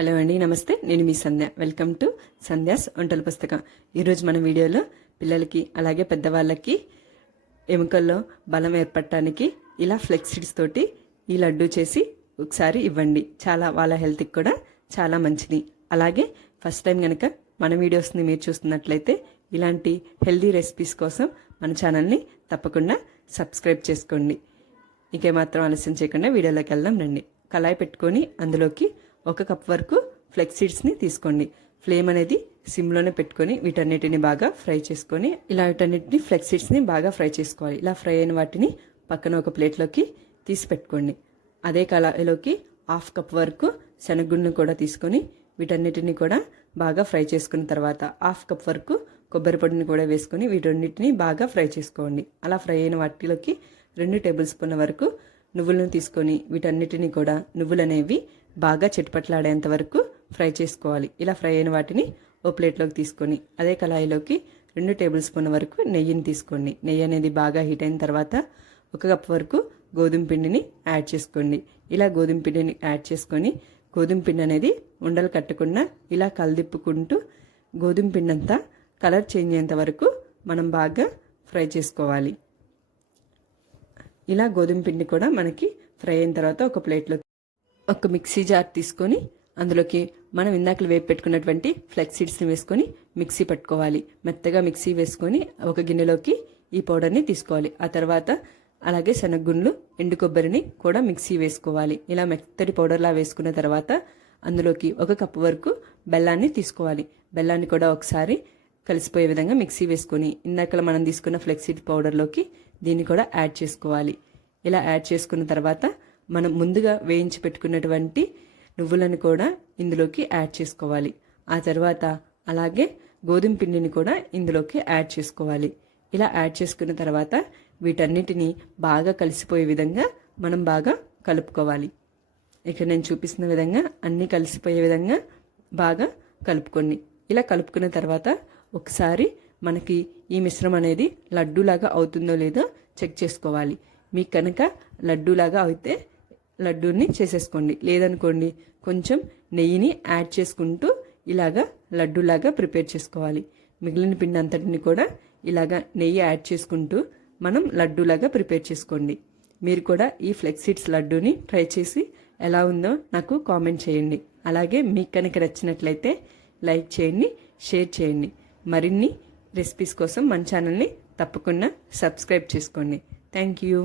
Hello అండి నమస్తే. నేను మీ సంధ్య. వెల్కమ్ టు సంధ్యాస్ వంటల పుస్తకం. ఈరోజు మన వీడియోలో పిల్లలకి అలాగే పెద్దవాళ్ళకి ఎముకల్లో బలం ఏర్పడటానికి ఇలా ఫ్లెక్సిడ్స్ తోటి ఈ లడ్డు చేసి ఒకసారి ఇవ్వండి. చాలా వాళ్ళ హెల్త్కి కూడా చాలా మంచిది. అలాగే ఫస్ట్ టైం కనుక మన వీడియోస్ని మీరు చూస్తున్నట్లయితే ఇలాంటి హెల్దీ రెసిపీస్ కోసం మన ఛానల్ని తప్పకుండా సబ్స్క్రైబ్ చేసుకోండి. ఇంకేమాత్రం ఆలస్యం చేయకుండా వీడియోలోకి వెళ్దాం రండి. కళాయి పెట్టుకొని అందులోకి ఒక కప్ వరకు ఫ్లెక్స్ సీడ్స్ని తీసుకోండి. ఫ్లేమ్ అనేది సిమ్లోనే పెట్టుకొని వీటన్నిటిని బాగా ఫ్రై చేసుకొని ఇలా వీటన్నిటిని ఫ్లెక్స్ సీడ్స్ని బాగా ఫ్రై చేసుకోవాలి. ఇలా ఫ్రై అయిన వాటిని పక్కన ఒక ప్లేట్లోకి తీసి పెట్టుకోండి. అదే కళాయిలోకి హాఫ్ కప్ వరకు శనగుండును కూడా తీసుకొని వీటన్నిటిని కూడా బాగా ఫ్రై చేసుకున్న తర్వాత హాఫ్ కప్ వరకు కొబ్బరి పొడిని కూడా వేసుకొని వీటన్నిటిని బాగా ఫ్రై చేసుకోండి. అలా ఫ్రై అయిన వాటిలోకి రెండు టేబుల్ స్పూన్ల వరకు నువ్వులను తీసుకొని వీటన్నిటిని కూడా నువ్వులు అనేవి బాగా చిట్పట్లాడేంత వరకు ఫ్రై చేసుకోవాలి. ఇలా ఫ్రై అయిన వాటిని ఓ ప్లేట్లోకి తీసుకొని అదే కళాయిలోకి రెండు టేబుల్ స్పూన్ వరకు నెయ్యిని తీసుకోండి. నెయ్యి అనేది బాగా హీట్ అయిన తర్వాత ఒక కప్ వరకు గోధుమ పిండిని యాడ్ చేసుకోండి. ఇలా గోధుమ పిండిని యాడ్ చేసుకొని గోధుమ పిండి అనేది ఉండలు కట్టకుండా ఇలా కలదిప్పుకుంటూ గోధుమ పిండి అంతా కలర్ చేంజ్ అయ్యేంత వరకు మనం బాగా ఫ్రై చేసుకోవాలి. ఇలా గోధుమ పిండి కూడా మనకి ఫ్రై అయిన తర్వాత ఒక ప్లేట్లో ఒక మిక్సీ జార్ తీసుకొని అందులోకి మనం ఇందాకలు వేపు పెట్టుకున్నటువంటి ఫ్లెక్స్ సీడ్స్ని వేసుకొని మిక్సీ పట్టుకోవాలి. మెత్తగా మిక్సీ వేసుకొని ఒక గిన్నెలోకి ఈ పౌడర్ని తీసుకోవాలి. ఆ తర్వాత అలాగే శనగగుండ్లు ఎండు కొబ్బరిని కూడా మిక్సీ వేసుకోవాలి. ఇలా మెత్తటి పౌడర్లా వేసుకున్న తర్వాత అందులోకి ఒక కప్పు వరకు బెల్లాన్ని తీసుకోవాలి. బెల్లాన్ని కూడా ఒకసారి కలిసిపోయే విధంగా మిక్సీ వేసుకొని ఇందాక మనం తీసుకున్న ఫ్లెక్సీడ్ పౌడర్లోకి దీన్ని కూడా యాడ్ చేసుకోవాలి. ఇలా యాడ్ చేసుకున్న తర్వాత మనం ముందుగా వేయించి పెట్టుకున్నటువంటి నువ్వులను కూడా ఇందులోకి యాడ్ చేసుకోవాలి. ఆ తర్వాత అలాగే గోధుమ పిండిని కూడా ఇందులోకి యాడ్ చేసుకోవాలి. ఇలా యాడ్ చేసుకున్న తర్వాత వీటన్నిటిని బాగా కలిసిపోయే విధంగా మనం బాగా కలుపుకోవాలి. ఇక్కడ నేను చూపిస్తున్న విధంగా అన్నీ కలిసిపోయే విధంగా బాగా కలుపుకోండి. ఇలా కలుపుకున్న తర్వాత ఒకసారి మనకి ఈ మిశ్రమం అనేది లడ్డూలాగా అవుతుందో లేదో చెక్ చేసుకోవాలి. మీకు కనుక లడ్డూలాగా అయితే లడ్డూని చేసేసుకోండి. లేదనుకోండి కొంచెం నెయ్యిని యాడ్ చేసుకుంటూ ఇలాగా లడ్డూలాగా ప్రిపేర్ చేసుకోవాలి. మిగిలిన పిండి అంతటిని కూడా ఇలాగా నెయ్యి యాడ్ చేసుకుంటూ మనం లడ్డూలాగా ప్రిపేర్ చేసుకోండి. మీరు కూడా ఈ ఫ్లెక్సీడ్స్ లడ్డూని ట్రై చేసి ఎలా ఉందో నాకు కామెంట్ చేయండి. అలాగే మీకు కనుక నచ్చినట్లయితే లైక్ చేయండి షేర్ చేయండి. మరిన్ని రెసిపీస్ కోసం మన ఛానల్ని తప్పకుండా సబ్స్క్రైబ్ చేసుకోండి. Thank you.